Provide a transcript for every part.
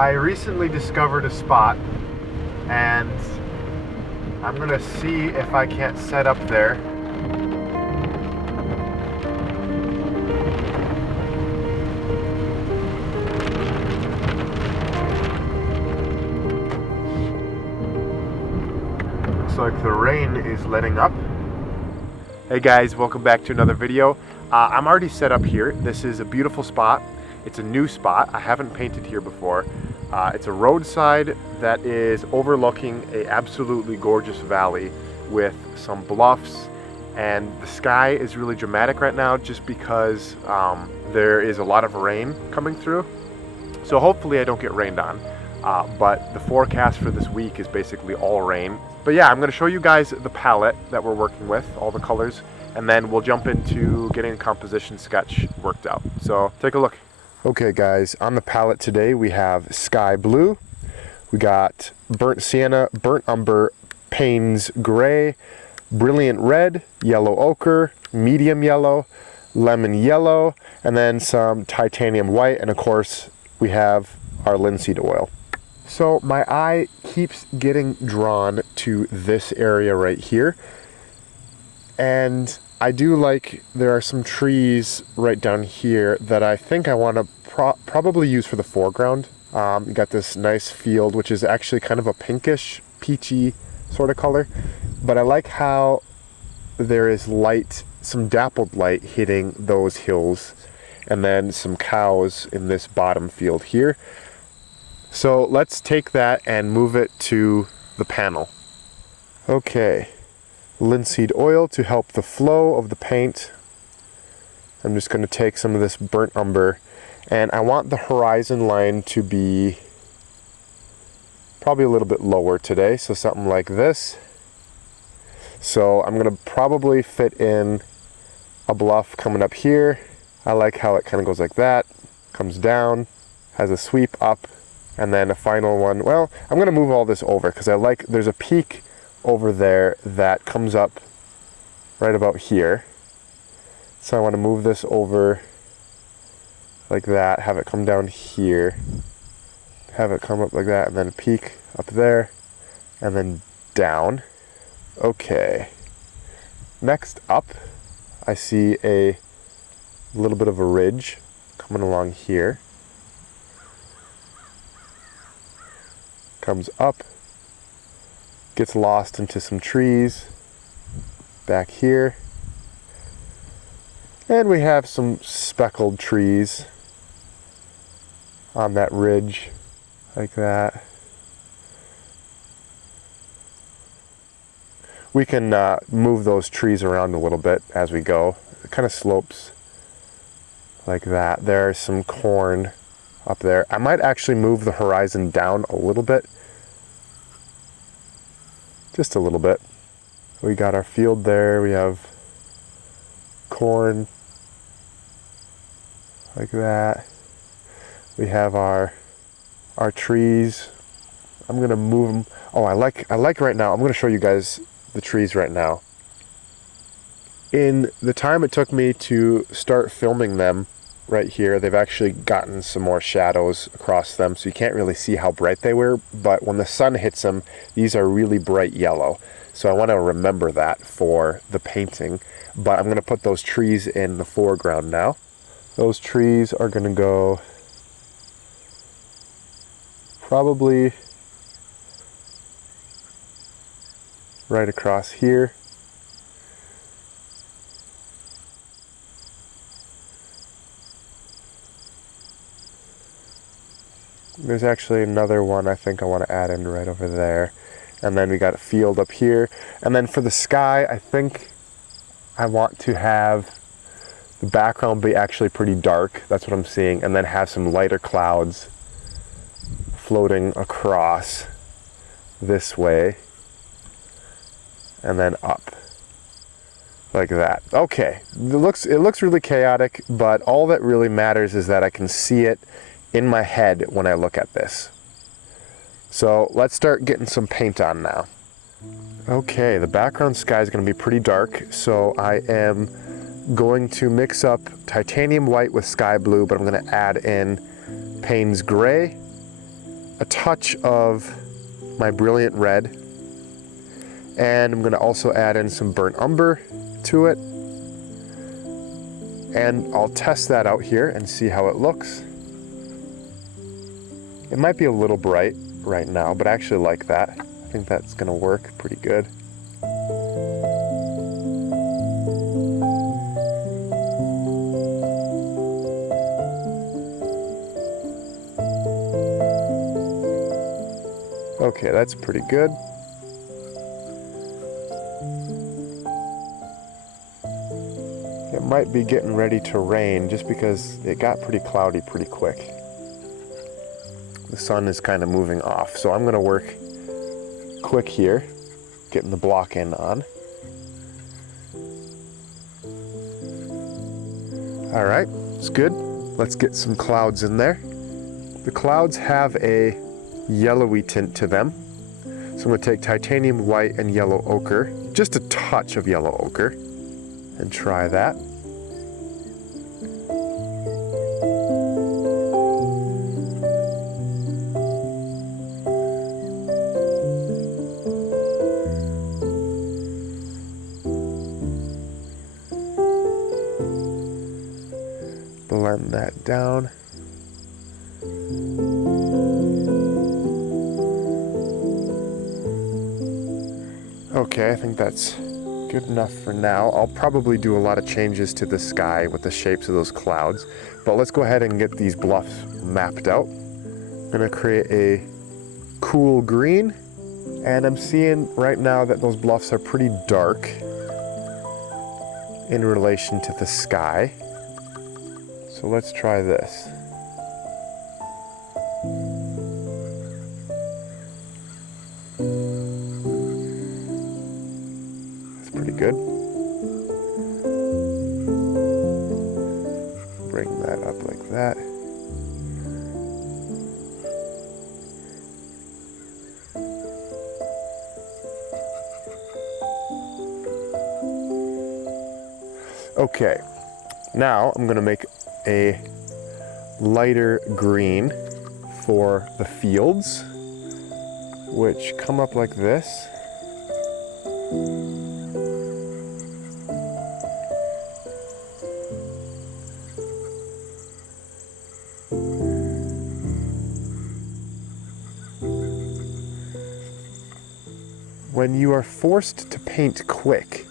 I recently discovered a spot and I'm gonna see if I can't set up there. Looks like the rain is letting up. Hey guys, welcome back to another video. I'm already set up here. This is a beautiful spot. It's a new spot. I haven't painted here before. It's a roadside that is overlooking a absolutely gorgeous valley with some bluffs, and the sky is really dramatic right now just because there is a lot of rain coming through. So hopefully I don't get rained on. But the forecast for this week is basically all rain. But yeah, I'm going to show you guys the palette that we're working with, all the colors, and then we'll jump into getting a composition sketch worked out. So take a look. Okay guys, on the palette today we have sky blue, we got burnt sienna, burnt umber, Payne's gray, brilliant red, yellow ochre, medium yellow, lemon yellow, and then some titanium white, and of course we have our linseed oil. So my eye keeps getting drawn to this area right here, and I do like there are some trees right down here that I think I want to probably use for the foreground. You got this nice field which is actually kind of a pinkish peachy sort of color, but I like how there is light, some dappled light hitting those hills, and then some cows in this bottom field here. So let's take that and move it to the panel. Okay, linseed oil to help the flow of the paint. I'm just going to take some of this burnt umber, and I want the horizon line to be probably a little bit lower today, so something like this. So I'm going to probably fit in a bluff coming up here. I like how it kind of goes like that, comes down, has a sweep up, and then a final one. Well, I'm going to move all this over because I like, there's a peak over there that comes up right about here. So I want to move this over like that, have it come down here, have it come up like that, and then peak up there, and then down. Okay. Next up, I see a little bit of a ridge coming along here. Comes up, gets lost into some trees back here, and we have some speckled trees on that ridge like that. We can move those trees around a little bit as we go. It kind of slopes like that. There's some corn up there. I might actually move the horizon down a little bit. Just a little bit. We got our field there. We have corn like that. We have our trees. I'm going to move them. Oh, I like right now. I'm going to show you guys the trees right now. In the time it took me to start filming them right here, they've actually gotten some more shadows across them, so you can't really see how bright they were, but when the sun hits them, these are really bright yellow. So I want to remember that for the painting, but I'm going to put those trees in the foreground now. Those trees are going to go probably right across here. There's actually another one I think I want to add in right over there. And then we got a field up here. And then for the sky, I think I want to have the background be actually pretty dark. That's what I'm seeing. And then have some lighter clouds floating across this way. And then up. Like that. Okay. It looks really chaotic, but all that really matters is that I can see it in my head when I look at this. So let's start getting some paint on now. Okay, the background sky is going to be pretty dark, so I am going to mix up titanium white with sky blue, but I'm going to add in Payne's gray a touch of my brilliant red, and I'm going to also add in some burnt umber to it, and I'll test that out here and see how it looks. It might be a little bright right now, but I actually like that. I think that's going to work pretty good. Okay, that's pretty good. It might be getting ready to rain just because it got pretty cloudy pretty quick. The sun is kind of moving off, so I'm going to work quick here, getting the block end on. All right, it's good. Let's get some clouds in there. The clouds have a yellowy tint to them. So I'm going to take titanium white and yellow ochre, just a touch of yellow ochre, and try that. Blend that down. Okay, I think that's good enough for now. I'll probably do a lot of changes to the sky with the shapes of those clouds, but let's go ahead and get these bluffs mapped out. I'm gonna create a cool green, and I'm seeing right now that those bluffs are pretty dark in relation to the sky. So let's try this. That's pretty good. Bring that up like that. Okay, now I'm gonna make a lighter green for the fields, which come up like this. When you are forced to paint quick,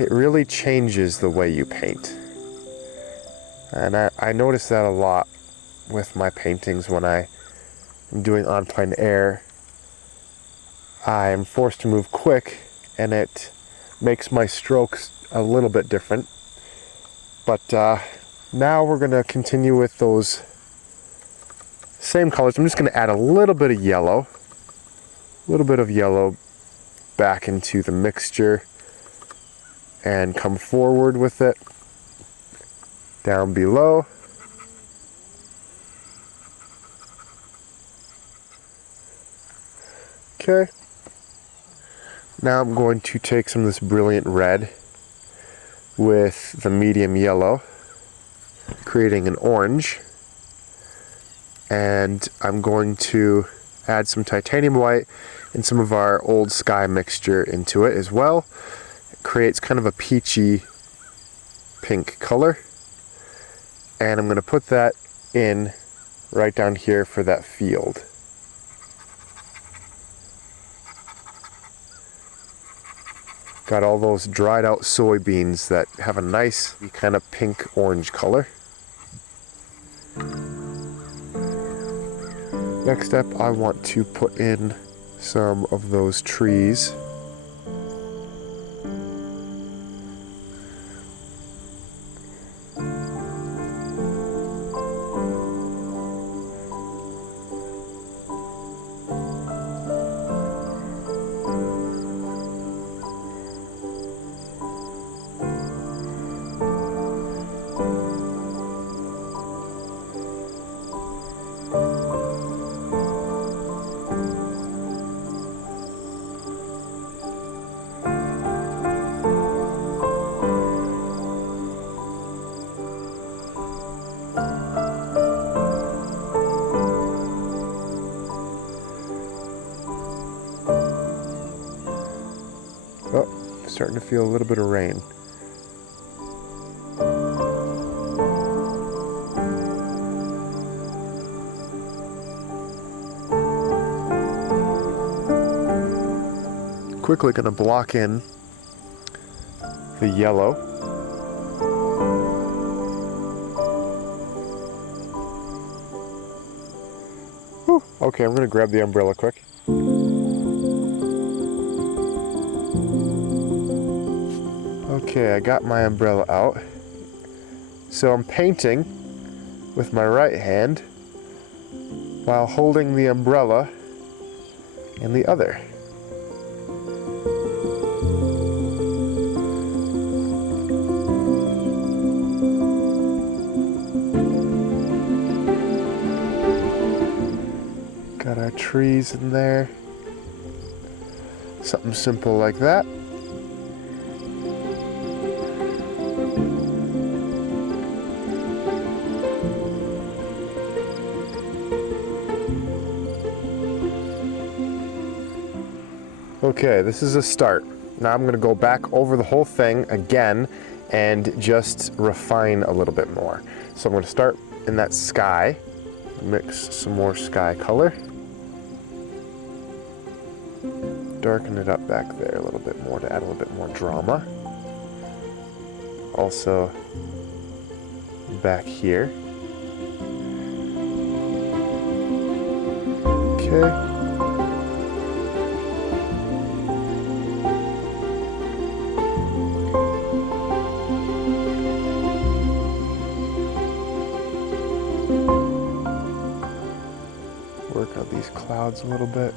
it really changes the way you paint. And I notice that a lot with my paintings when I am doing on plein air. I am forced to move quick, and it makes my strokes a little bit different. But now we're going to continue with those same colors. I'm just going to add a little bit of yellow back into the mixture and come forward with it down below. Okay. Now I'm going to take some of this brilliant red with the medium yellow, creating an orange. And I'm going to add some titanium white and some of our old sky mixture into it as well. It creates kind of a peachy pink color. And I'm going to put that in right down here for that field. Got all those dried out soybeans that have a nice kind of pink orange color. Next up, I want to put in some of those trees. Oh, starting to feel a little bit of rain. Quickly gonna block in the yellow. Whew. Okay, I'm gonna grab the umbrella quick. Okay, I got my umbrella out. So I'm painting with my right hand while holding the umbrella in the other. Got our trees in there. Something simple like that. Okay, this is a start. Now I'm going to go back over the whole thing again and just refine a little bit more. So I'm going to start in that sky, mix some more sky color, darken it up back there a little bit more to add a little bit more drama. Also back here. Okay. Work on these clouds a little bit.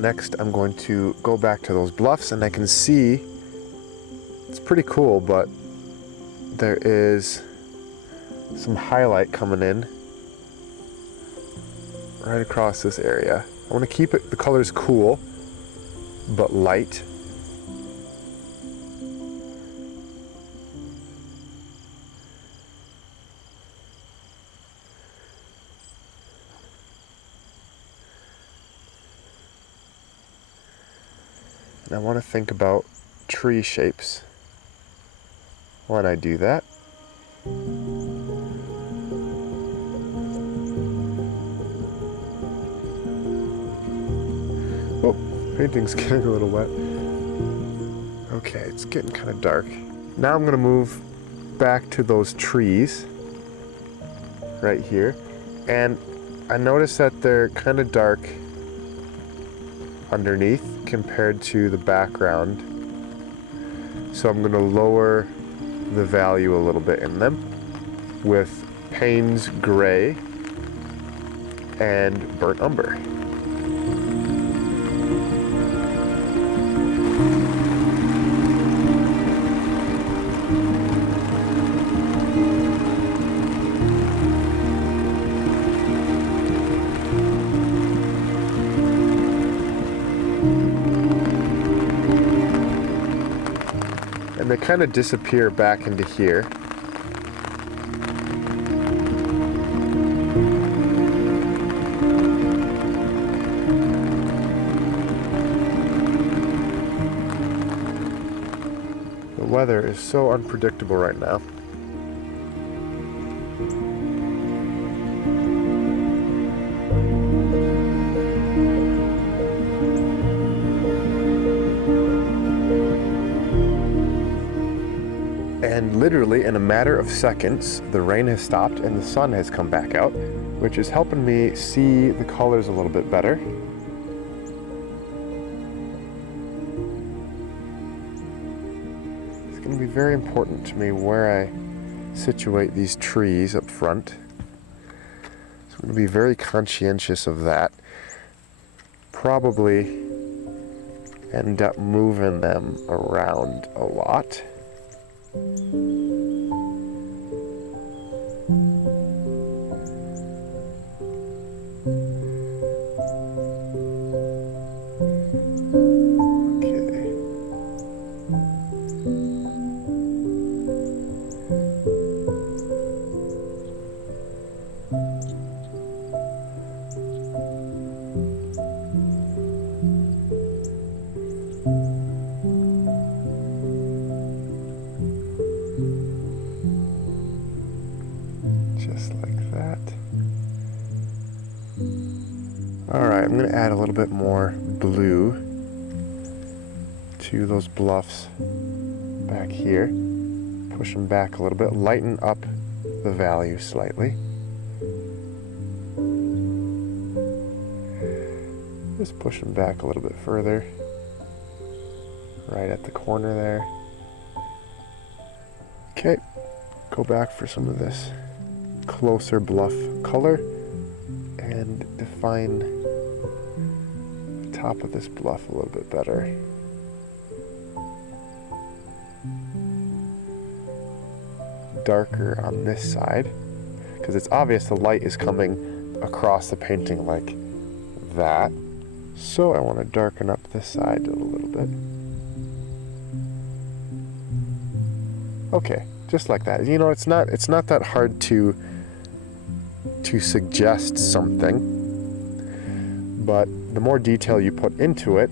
Next, I'm going to go back to those bluffs, and I can see it's pretty cool, but there is some highlight coming in right across this area. I want to keep it, the colors cool, but light. And I want to think about tree shapes when I do that. Oh, painting's getting a little wet. Okay, it's getting kind of dark. Now I'm going to move back to those trees right here. And I notice that they're kind of dark underneath compared to the background. So I'm going to lower the value a little bit in them with Payne's Gray and Burnt Umber. And they kind of disappear back into here. The weather is so unpredictable right now. And literally in a matter of seconds, the rain has stopped and the sun has come back out, which is helping me see the colors a little bit better. It's going to be very important to me where I situate these trees up front. So I'm going to be very conscientious of that. Probably end up moving them around a lot. that. Alright, I'm going to add a little bit more blue to those bluffs back here. Push them back a little bit, lighten up the value slightly. Just push them back a little bit further, right at the corner there. Okay, go back for some of this closer bluff color and define the top of this bluff a little bit better. Darker on this side, because it's obvious the light is coming across the painting like that. So I want to darken up this side a little bit. Okay, just like that. You know, it's not that hard to suggest something, but the more detail you put into it,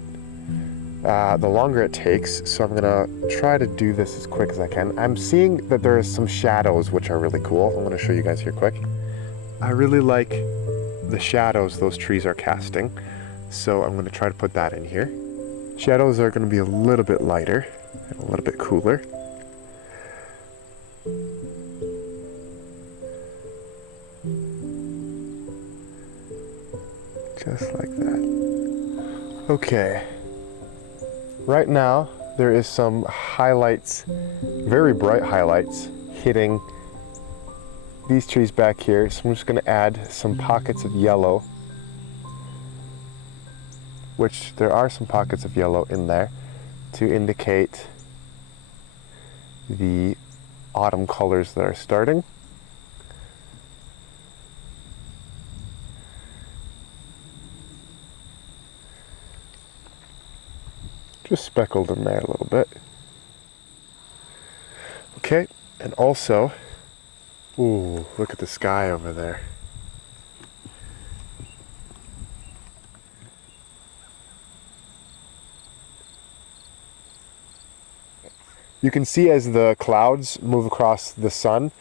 the longer it takes. So I'm gonna try to do this as quick as I can. I'm seeing that there are some shadows which are really cool. I'm gonna show you guys here quick. I really like the shadows those trees are casting, so I'm gonna try to put that in here. Shadows are gonna be a little bit lighter and a little bit cooler. Just like that. Okay. Right now, there is some highlights, very bright highlights, hitting these trees back here. So I'm just going to add some pockets of yellow, which there are some pockets of yellow in there to indicate the autumn colors that are starting. Just speckled in there a little bit. Okay, and also, ooh, look at the sky over there. You can see as the clouds move across the sun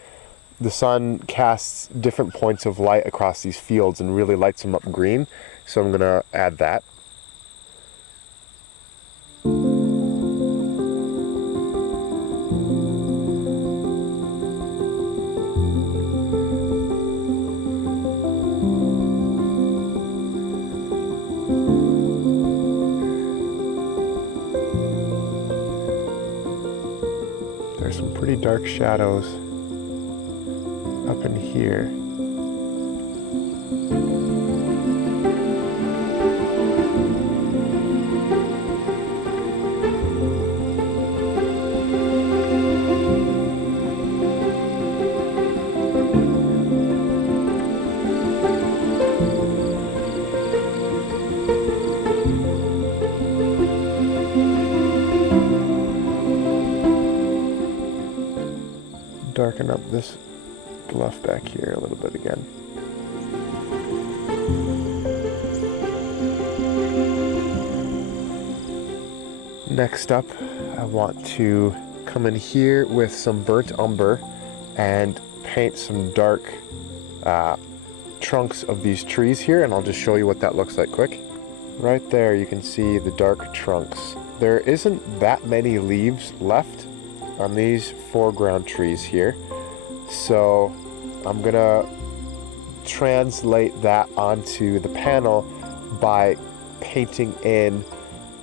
casts different points of light across these fields and really lights them up green. So I'm gonna add that. There's some pretty dark shadows up in here. Darken up this bluff back here a little bit again. Next up, I want to come in here with some burnt umber and paint some dark trunks of these trees here, and I'll just show you what that looks like quick. Right there you can see the dark trunks. There isn't that many leaves left on these foreground trees here, so I'm gonna translate that onto the panel by painting in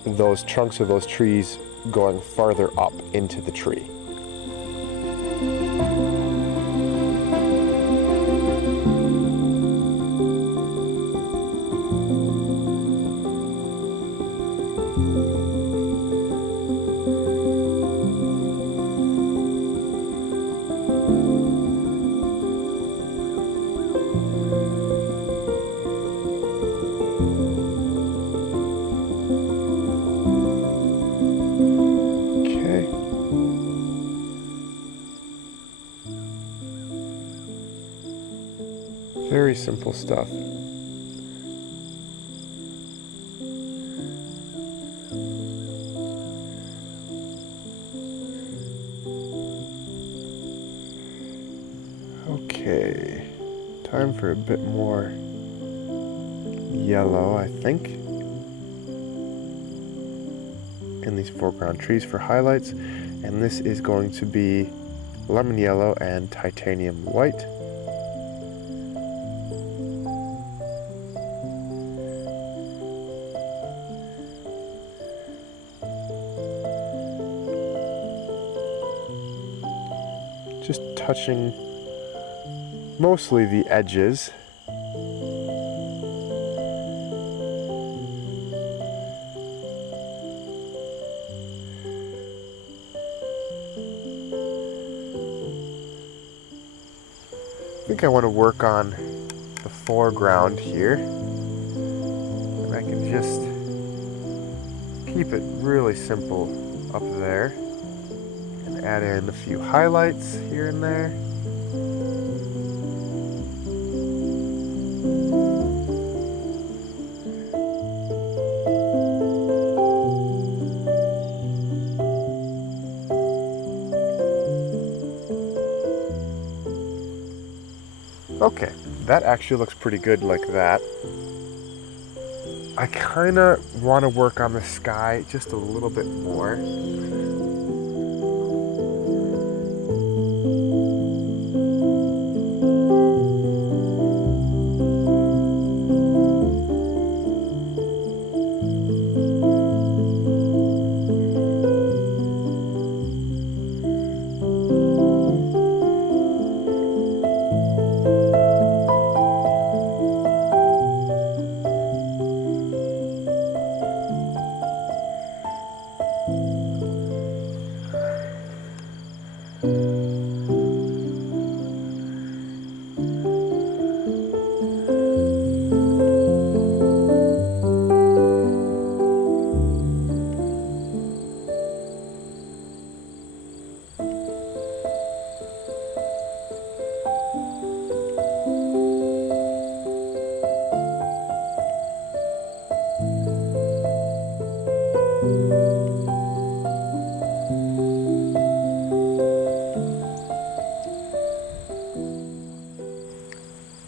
those trunks of those trees going farther up into the tree. Very simple stuff. Okay, Time for a bit more yellow, I think, in these foreground trees for highlights. And this is going to be lemon yellow and titanium white. Just touching mostly the edges. I think I want to work on the foreground here, and I can just keep it really simple up there and add in a few highlights here and there. Okay, that actually looks pretty good like that. I kind of want to work on the sky just a little bit more.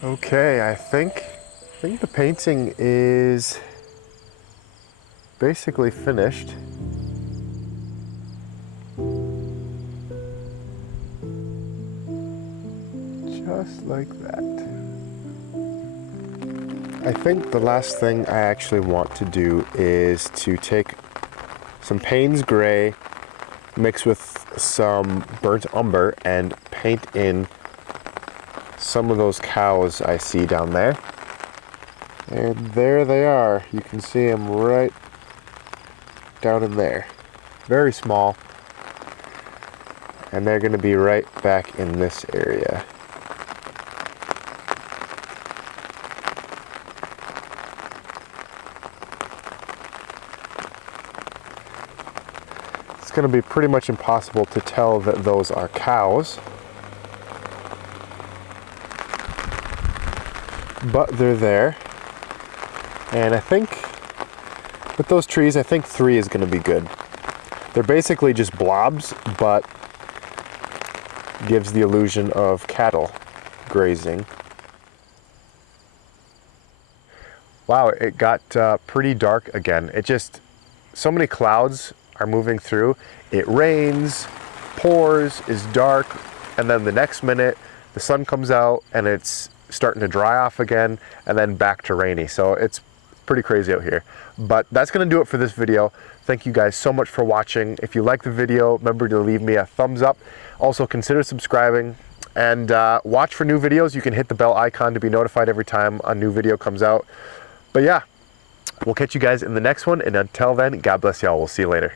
Okay, I think the painting is basically finished. Just like that. I think the last thing I actually want to do is to take some Payne's Gray, mix with some burnt umber, and paint in some of those cows I see down there. And there they are. You can see them right down in there. Very small. And they're going to be right back in this area. It's going to be pretty much impossible to tell that those are cows. But they're there. And I think with those trees, I think 3 is going to be good. They're basically just blobs, but gives the illusion of cattle grazing. Wow, it got pretty dark again. It just, so many clouds are moving through. It rains, pours, is dark, and then the next minute the sun comes out and it's starting to dry off again, and then back to rainy. So it's pretty crazy out here. But that's going to do it for this video. Thank you guys so much for watching. If you like the video, remember to leave me a thumbs up. Also consider subscribing, and watch for new videos. You can hit the bell icon to be notified every time a new video comes out. But yeah, we'll catch you guys in the next one, and until then, God bless y'all. We'll see you later.